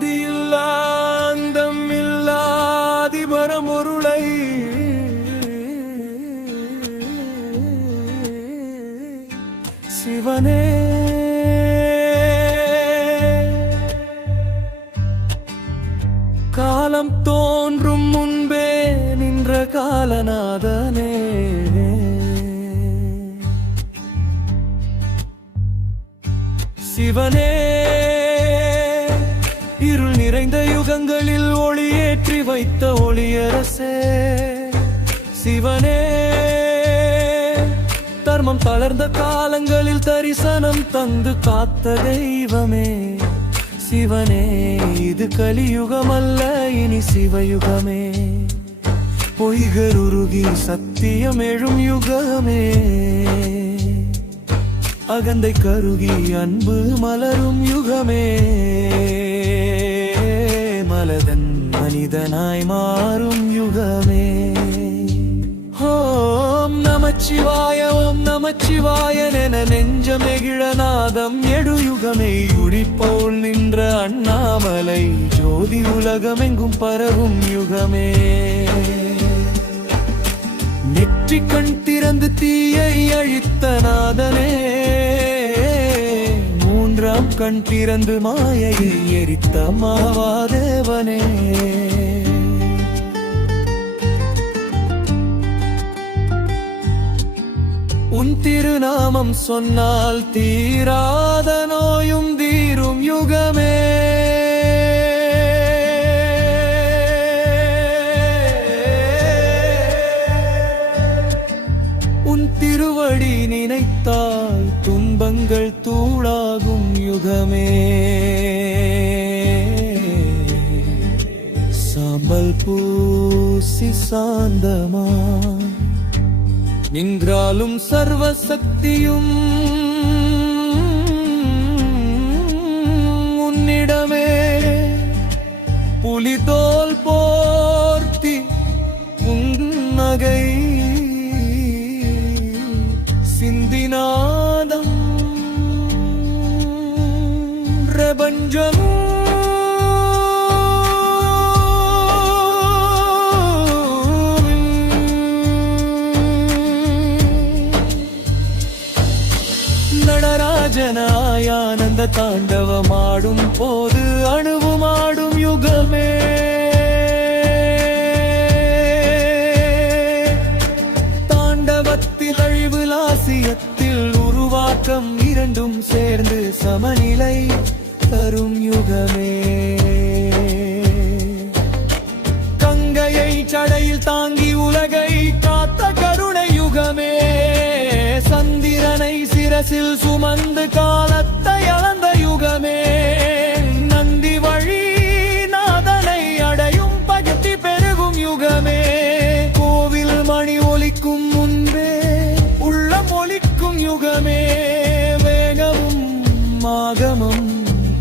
ஆதியில்லா அந்தம் இல்லாதி பரமொருளை சிவனே காலம் தோன்றும் முன்பே நின்ற காலநாதனே சிவனே இருள் நிறைந்த யுகங்களில் ஒளியேற்றி வைத்த ஒளியரசே சிவனே தர்மம் தளர்ந்த காலங்களில் தரிசனம் தந்து காத்த தெய்வமே சிவனே இது கலியுகம் அல்ல இனி சிவயுகமே பொய்கள் உருகி சத்தியம் எழும் யுகமே அகந்தை கருகி அன்பு மலரும் யுகமே மலதன் மனிதனாய் மாறும் யுகமே ஓம் நமச்சிவாய ஓம் நமச்சிவாய என நெஞ்சமெகிழநாதம் எடு யுகமே உடிப்போல் நின்ற அண்ணாமலை ஜோதி உலகமெங்கும் பரவும் யுகமே நெற்றி கண் திறந்து தீயை அழித்த நாதனே மூன்றாம் கண் திறந்து மாயையை எரித்த மாவாதேவனே உன் திருநாமம் சொன்னால் தீராத நோயும் தீரும் யுகமே உன் திருவடி நினைத்தால் துன்பங்கள் தூளாகும் யுகமே சாம்பல் பூசி சாந்தமா நின்றாலும் சர்வசக்தியும் உன்னிடமே புலிதோல் போர்த்தி புன்னகை சிந்திநாதம் பிரபஞ்சம் நடராஜனாய் ஆனந்த தாண்டவமாடும் போது அணுவுமாடும் யுகமே தாண்டவத்தில் அழிவு லாசியத்தில் உருவாக்கம் இரண்டும் சேர்ந்து சமநிலை தரும் யுகமே கங்கையை சடையில் தாங்கி உலகை காத்த கருணை யுகமே சந்திரனை சிரசில் சுமந்து காலத்தை அளந்த யுகமே நந்தி வழி நாதனை அடையும் பக்தி பெருகும் யுகமே கோவில் மணி ஒலிக்கும் முன்பே உள்ளம் ஒலிக்கும் யுகமே வேகமும் ஆகமம்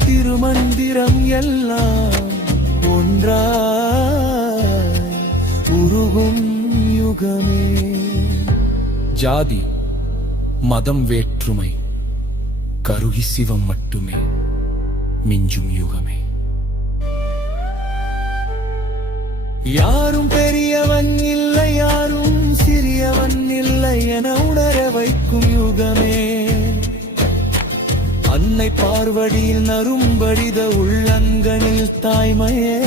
திருமந்திரம் எல்லாம் ஒன்றாய் உருகும் யுகமே ஜாதி மதம் வேற்றுமை கருகி சிவம் மட்டுமே மிஞ்சும் யுகமே யாரும் பெரியவன் இல்லை யாரும் சிறியவன் இல்லை என உணர வைக்கும் யுகமே அன்னை பார்வடியில் நரும்படித உள்ளங்கனில் தாய்மையே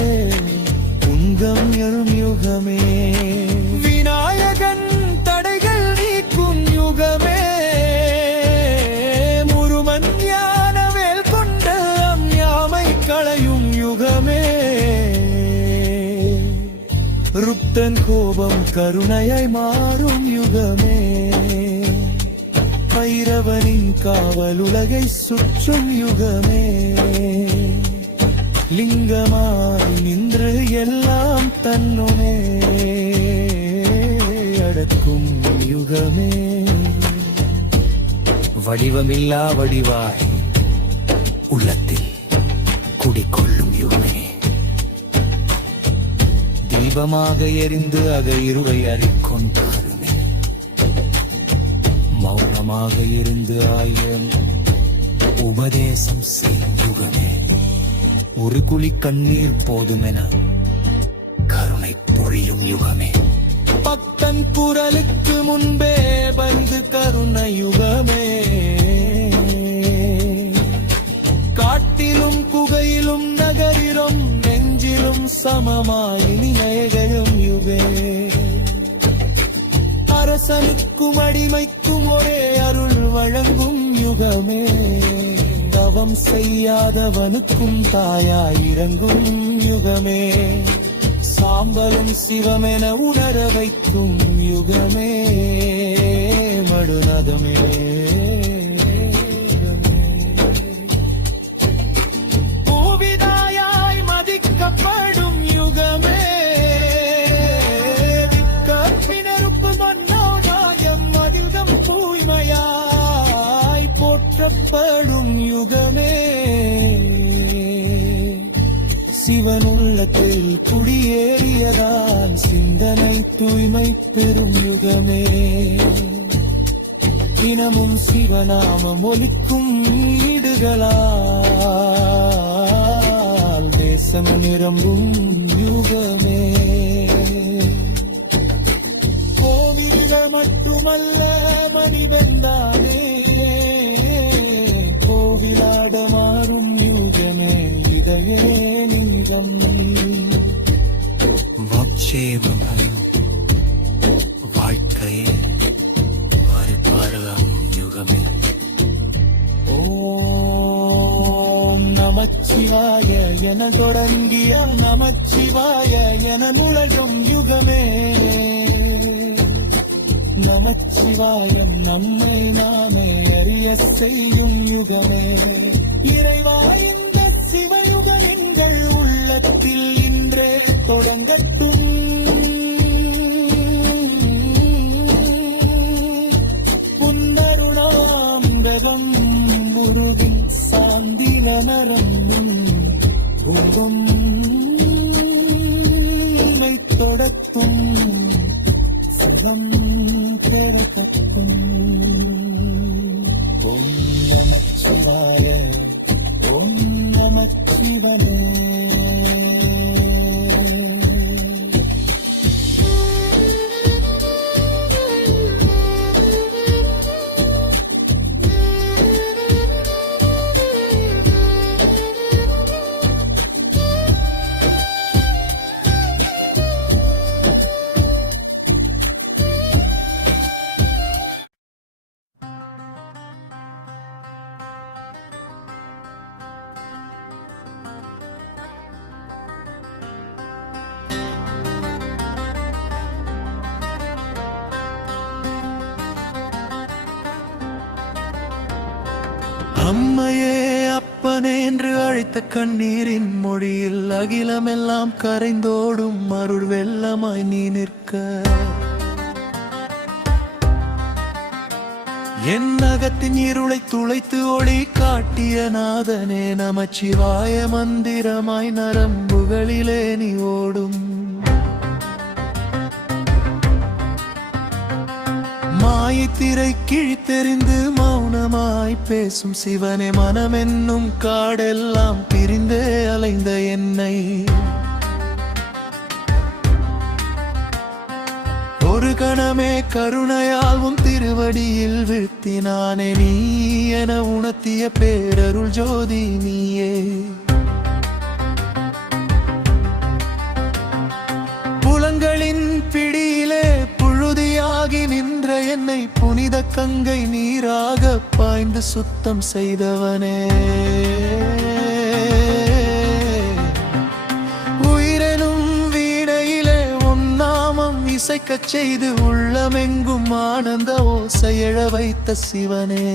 உங்கம் எழும் யுகமே விநாயகன் தடைகள் நீக்கும் யுகமே ருப்தன் கோபம் கருணையாய் மாறும் யுகமே பைரவனின் காவல் உலகை சுற்றும் யுகமே லிங்கமாய் நின்று எல்லாம் தன்னுமே அடக்கும் யுகமே வடிவமில்லா வடிவாய் உள்ளத்தில் குடிக்கொள்ளும் யுகமே தீபமாக எரிந்து அக இருளை அறிக்கொண்டாருமே மௌனமாக இருந்து ஆயம் உபதேசம் செய்யுகமே ஒரு குழி கண்ணீர் போதுமென கருணை பொழியும் யுகமே. பக்தன் குரலுக்கு முன்பே வந்து கருணை யுகமே. காட்டிலும் குகையிலும் நகரிலும் நெஞ்சிலும் சமமாய் நினைகளும் யுகே. அரசனுக்கும் அடிமைக்கும் ஒரே அருள் வழங்கும் யுகமே. தவம் செய்யாதவனுக்கும் தாயாய் இறங்கும் யுகமே. சாம்பலும் சிவமென உணர வைக்கும் யுகமே. மடுநதமே பூவிதாயாய் மதிக்கப்படும் யுகமே. விக்கப்பினருக்கு மன்னோடாயம் மதில்கம் தூய்மையாய் போற்றப்படும் யுகமே. சிவன் உள்ளத்தில் குடியேறியதால் சிந்தனை தூய்மை பெறும் யுகமே. தினமும் சிவநாமம் ஒலிக்கும் வீடுகளால் தேசம் நிரம்பும் யுகமே. கோவில்கள் மட்டுமல்ல மணிவந்தானே கோவிலாட மாறும் யுகமே. இதையே மோட்சேபம் வாழ்க்கையே பரிபாரகம் யுகமே. ஓம் நமச்சிவாய என தொடங்கிய நமச்சிவாய என நுழையும் யுகமே. நமச்சிவாயம் நம்மை நாமே அறிய செய்யும் யுகமே. இறைவா இந்த சிவயுக எங்கள் உள்ளத்தில் இன்றே தொடங்கட்டும். புன்னருணாம்பகம் உருகில் சாந்தில நரம் குங்கும் தொடத்தும் சுகம் பெறக்கட்டும். ஓம் நமச்சிவாய ஓம் நமச்சிவமே. அம்மையே அப்பனே என்று அழைத்த கண்ணீரின் மொழியில் அகிலமெல்லாம் கரைந்தோடும் அருள் வெள்ளமாய் நீ நிற்க. என் அகத்தின் இருளை துளைத்து ஒளி காட்டிய நாதனே நமச்சிவாய மந்திரமாய் நரம்புகளிலே நீ ஓடும். மாயத்திரை கிழித்தெறிந்து மௌனமாய் பேசும் சிவனே மனமென்னும் காடெல்லாம் பிரிந்தே அலைந்த என்னை ஒரு கணமே கருணையால் திருவடியில் வீழ்த்தினானே. நீ என உணர்த்திய பேரருள் ஜோதி நீயே. புலங்களின் பிடியிலே புழுதியாகி நின்ற என்னை புனித கங்கை நீராக பாய்ந்து சுத்தம் செய்தவனே. உயிரெனும் வீணையிலே உன் நாமம் இசைக்கச் செய்து உள்ளமெங்கும் ஆனந்த ஓசை எழ வைத்த சிவனே.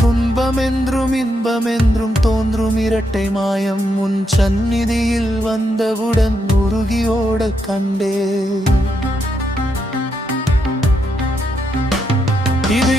துன்பமென்றும் இன்பமென்றும் தோன்றும் இரட்டை மாயம் உன் சந்நிதியில் வந்தவுடன் உருகியோட கண்டே. இது